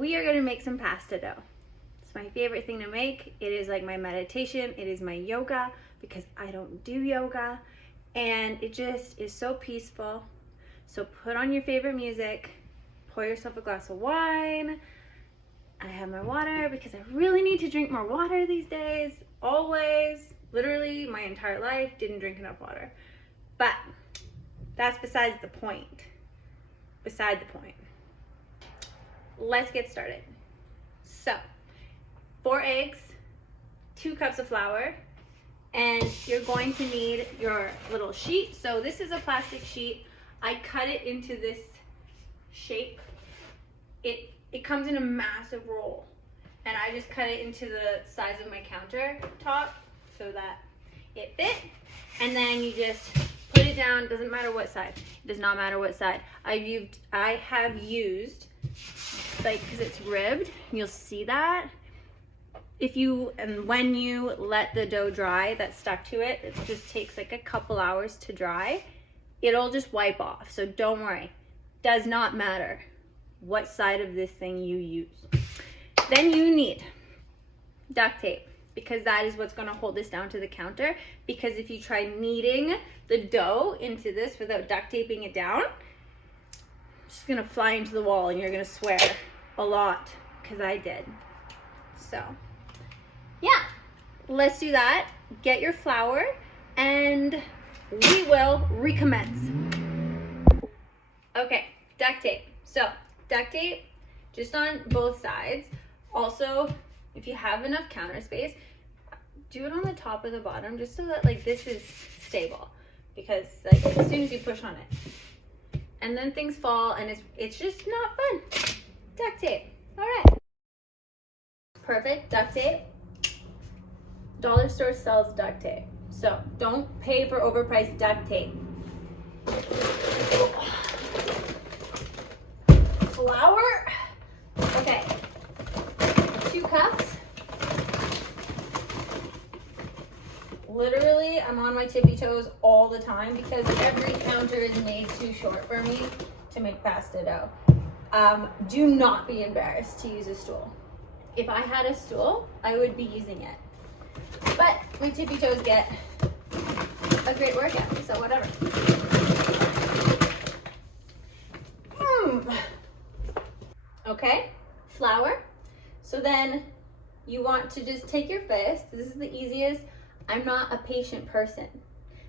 we are gonna make some pasta dough. It's my favorite thing to make. It is like my meditation. It is my yoga because I don't do yoga. And it just is so peaceful. So put on your favorite music, pour yourself a glass of wine. I have my water because I really need to drink more water these days. Always, literally my entire life, didn't drink enough water. But that's besides the point. Beside the point. Let's get started. So, 4 eggs, 2 cups of flour, and you're going to need your little sheet. So this is a plastic sheet. I cut it into this shape. It comes in a massive roll, and I just cut it into the size of my countertop so that it fit. And then you just put it down. Doesn't matter what side. It does not matter what side. I have used, like, because it's ribbed. You'll see that. When you let the dough dry that's stuck to it, it just takes like a couple hours to dry. It'll just wipe off, so don't worry. Does not matter what side of this thing you use. Then you need duct tape, because that is what's gonna hold this down to the counter. Because if you try kneading the dough into this without duct taping it down, it's just gonna fly into the wall and you're gonna swear a lot, because I did. So yeah, let's do that. Get your flour and we will recommence. Okay, duct tape. So duct tape just on both sides. Also, if you have enough counter space, do it on the top or the bottom, just so that like this is stable, because like as soon as you push on it and then things fall and it's just not fun. Duct tape. All right, perfect. Duct tape. Dollar store sells duct tape, so don't pay for overpriced duct tape. Flour. Okay, 2 cups. Literally, I'm on my tippy toes all the time because every counter is made too short for me to make pasta dough. Do not be embarrassed to use a stool. If I had a stool, I would be using it. But my tippy toes get a great workout, so whatever. Okay, flour. So then you want to just take your fist. This is the easiest. I'm not a patient person,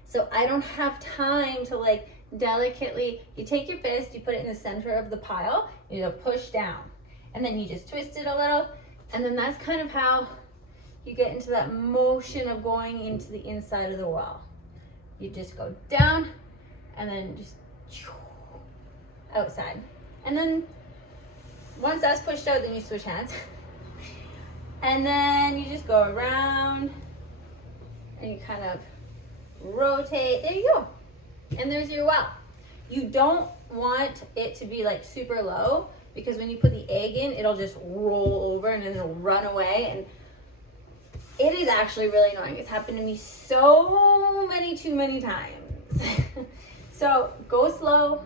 so I don't have time to like delicately. You take your fist, you put it in the center of the pile, you push down, and then you just twist it a little, and then that's kind of how you get into that motion of going into the inside of the well. You just go down and then just outside. And then once that's pushed out, then you switch hands. And then you just go around and you kind of rotate. There you go. And there's your well. You don't want it to be like super low, because when you put the egg in, it'll just roll over and then it'll run away. And it is actually really annoying. It's happened to me too many times. So go slow,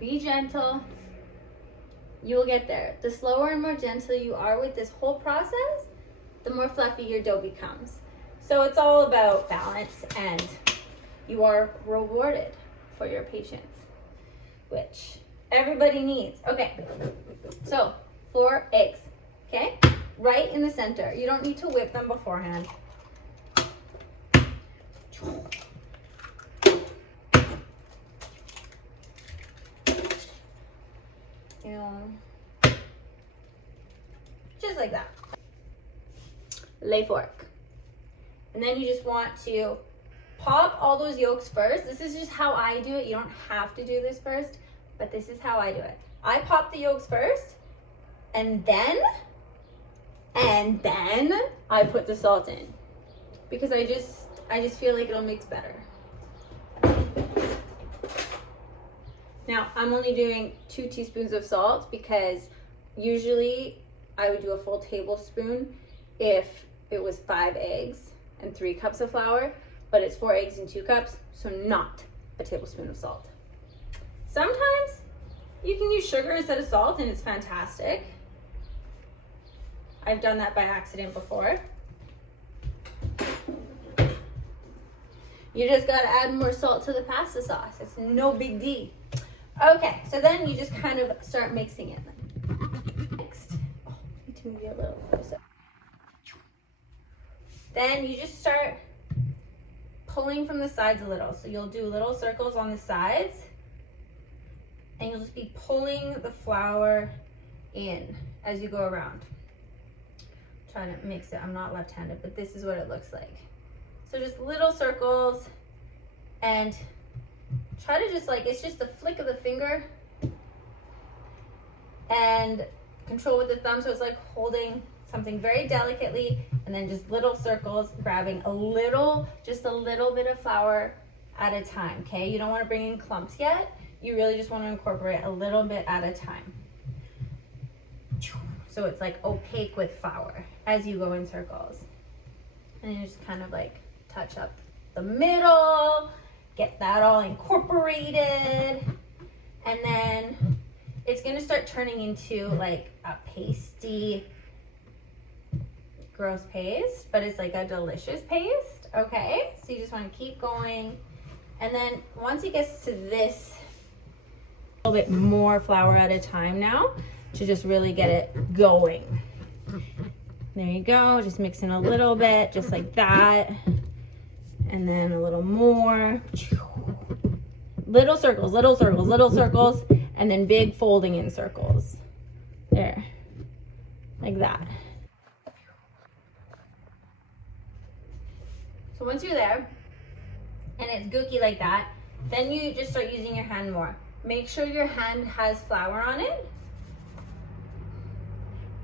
be gentle. You will get there. The slower and more gentle you are with this whole process, the more fluffy your dough becomes. So it's all about balance, and you are rewarded for your patience, which everybody needs. Okay, so 4 eggs, okay? Right in the center. You don't need to whip them beforehand. Just like that. Lay fork. And then you just want to pop all those yolks first. This is just how I do it. You don't have to do this first, but this is how I do it. I pop the yolks first, and then I put the salt in, because I just feel like it'll mix better. Now I'm only doing 2 teaspoons of salt, because usually I would do a full tablespoon if it was 5 eggs and 3 cups of flour, but it's 4 eggs and 2 cups, so not a tablespoon of salt. Sometimes you can use sugar instead of salt and it's fantastic. I've done that by accident before. You just gotta add more salt to the pasta sauce. It's no big deal. Okay, so then you just kind of start mixing it. Next, oh, need to move you a little closer. Then you just start pulling from the sides a little. So you'll do little circles on the sides, and you'll just be pulling the flour in as you go around. Trying to mix it. I'm not left-handed, but this is what it looks like. So just little circles, and try to just like, it's just the flick of the finger and control with the thumb. So it's like holding something very delicately, and then just little circles, grabbing a little, just a little bit of flour at a time, okay? You don't want to bring in clumps yet. You really just want to incorporate a little bit at a time. So it's like opaque with flour as you go in circles. And you just kind of like touch up the middle, get that all incorporated, and then it's gonna start turning into like a pasty, gross paste, but it's like a delicious paste, okay? So you just wanna keep going. And then once it gets to this, a little bit more flour at a time now to just really get it going. There you go, just mixing a little bit, just like that. And then a little more. Little circles, little circles, little circles, and then big folding in circles. There, like that. So once you're there, and it's gooky like that, then you just start using your hand more. Make sure your hand has flour on it,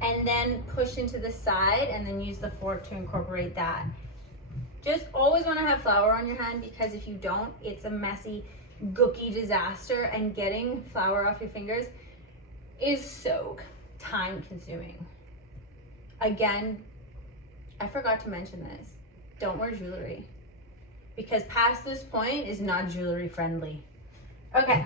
and then push into the side, and then use the fork to incorporate that. Just always want to have flour on your hand, because if you don't, it's a messy, gooky disaster, and getting flour off your fingers is so time consuming. Again, I forgot to mention this. Don't wear jewelry, because past this point is not jewelry friendly. Okay.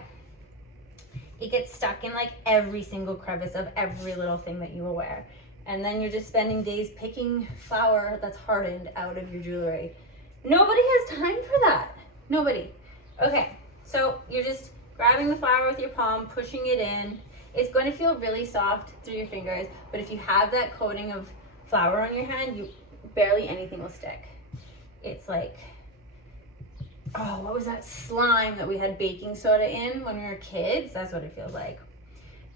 It gets stuck in like every single crevice of every little thing that you will wear. And then you're just spending days picking flour that's hardened out of your jewelry. Nobody has time for that. Nobody. Okay, so you're just grabbing the flour with your palm, pushing it in. It's going to feel really soft through your fingers, but if you have that coating of flour on your hand, barely anything will stick. It's like, oh, what was that slime that we had baking soda in when we were kids? That's what it feels like.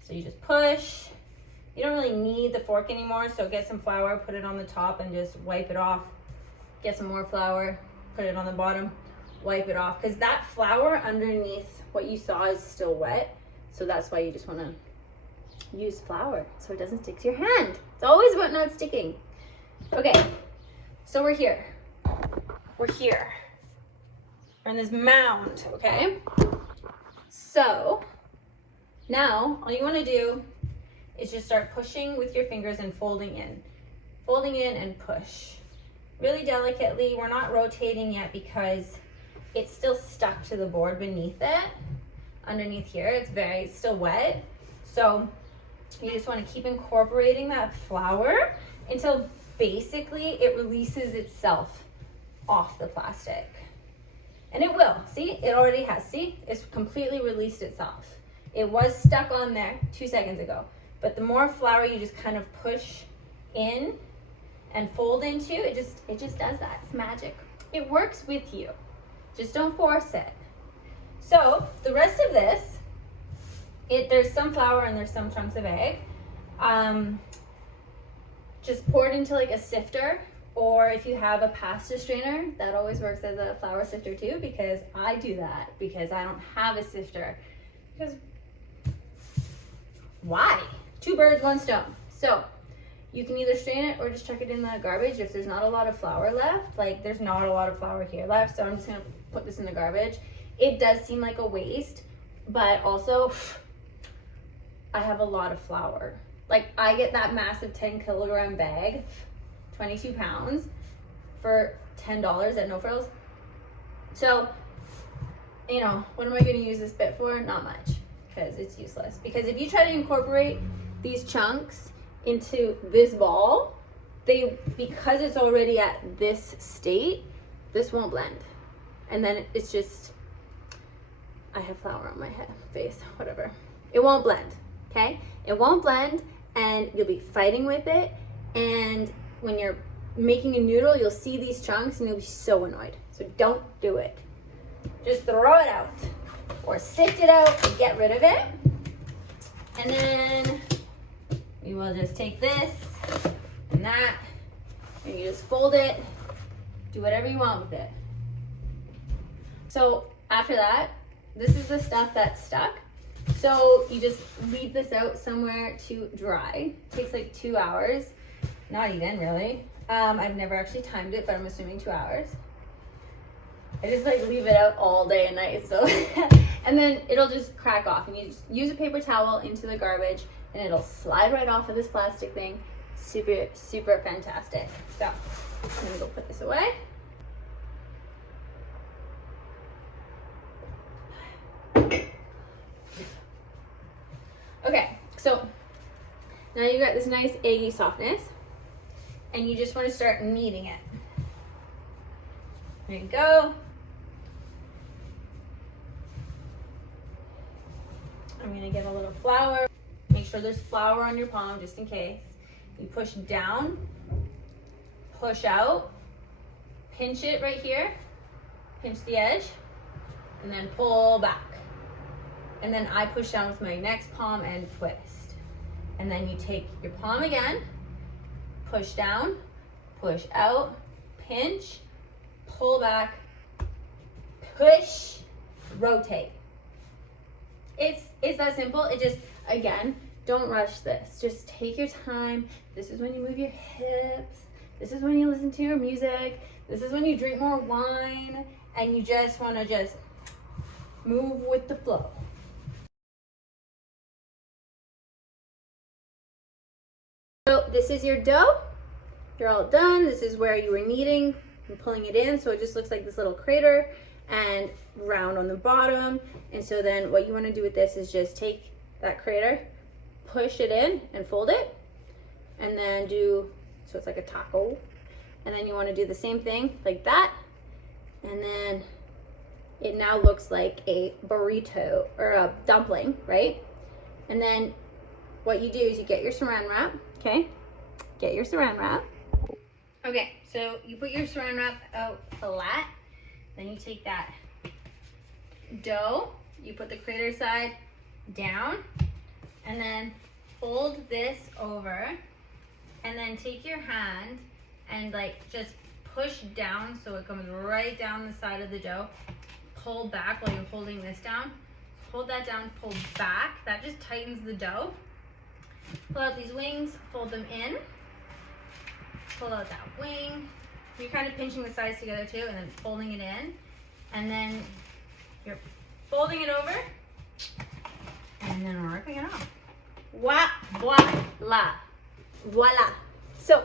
So you just push. You don't really need the fork anymore, so get some flour, put it on the top, and just wipe it off. Get some more flour, put it on the bottom, wipe it off, because that flour underneath what you saw is still wet, so that's why you just want to use flour so it doesn't stick to your hand. It's always about not sticking. Okay, so we're here. We're here. We're in this mound, okay? So now all you want to do is just start pushing with your fingers and folding in and push really delicately. We're not rotating yet because it's still stuck to the board beneath it. Underneath here, it's still wet. So you just want to keep incorporating that flour until basically it releases itself off the plastic. And it will, see, it already has, see, it's completely released itself. It was stuck on there 2 seconds ago. But the more flour you just kind of push in and fold into, it just does that. It's magic. It works with you. Just don't force it. So the rest of this, there's some flour and there's some chunks of egg. Just pour it into like a sifter, or if you have a pasta strainer, that always works as a flour sifter too, because I do that because I don't have a sifter. Because why? 2 birds, 1 stone. So you can either strain it or just chuck it in the garbage if there's not a lot of flour left. Like there's not a lot of flour here left, so I'm just gonna put this in the garbage. It does seem like a waste, but also I have a lot of flour. Like I get that massive 10-kilogram bag, 22 pounds for $10 at No Frills. So, you know, what am I gonna use this bit for? Not much, because it's useless. Because if you try to incorporate these chunks into this ball, because it's already at this state, this won't blend. And then it's just, I have flour on my face, whatever. It won't blend, okay? It won't blend, and you'll be fighting with it. And when you're making a noodle, you'll see these chunks and you'll be so annoyed. So don't do it. Just throw it out or sift it out and get rid of it. And then we will just take this and that, and you just fold it, do whatever you want with it. So after that, this is the stuff that's stuck. So you just leave this out somewhere to dry. It takes like 2 hours, not even really. I've never actually timed it, but I'm assuming 2 hours. I just like leave it out all day and night, so and then it'll just crack off, and you just use a paper towel into the garbage and it'll slide right off of this plastic thing. Super, super fantastic. So I'm gonna go put this away. Okay, so now you got this nice eggy softness, and you just want to start kneading it. There you go. I'm gonna get a little flour. Make sure there's flour on your palm just in case. You push down, push out, pinch it right here, pinch the edge, and then pull back. And then I push down with my next palm and twist. And then you take your palm again, push down, push out, pinch, pull back, push, rotate. It's that simple. It just, again, don't rush this. Just take your time. This is when you move your hips. This is when you listen to your music. This is when you drink more wine, and you just want to just move with the flow. So this is your dough. You're all done. This is where you were kneading and pulling it in, so it just looks like this little crater and round on the bottom. And so then what you want to do with this is just take that crater, push it in and fold it, and then do, so it's like a taco. And then you want to do the same thing like that, and then it now looks like a burrito or a dumpling, right? And then what you do is you get your saran wrap, okay? Get your saran wrap. Okay, so you put your saran wrap out flat, then you take that dough, you put the crater side down, and then fold this over, and then take your hand and like just push down so it comes right down the side of the dough. Pull back while you're holding this down. Hold that down, pull back. That just tightens the dough. Pull out these wings, fold them in. Pull out that wing. You're kind of pinching the sides together too, and then folding it in. And then you're folding it over, and then ripping it off. Voila. Voila. So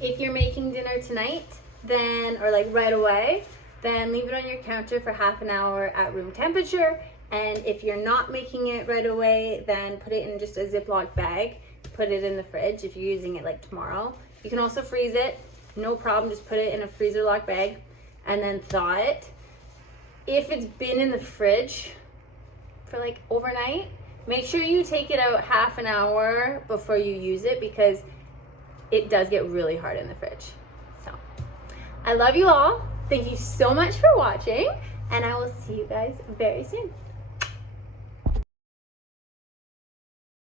if you're making dinner tonight, then, or like right away, then leave it on your counter for half an hour at room temperature. And if you're not making it right away, then put it in just a Ziploc bag. Put it in the fridge if you're using it like tomorrow. You can also freeze it, no problem. Just put it in a freezer lock bag and then thaw it. If it's been in the fridge for like overnight, make sure you take it out half an hour before you use it, because it does get really hard in the fridge. So I love you all. Thank you so much for watching, and I will see you guys very soon.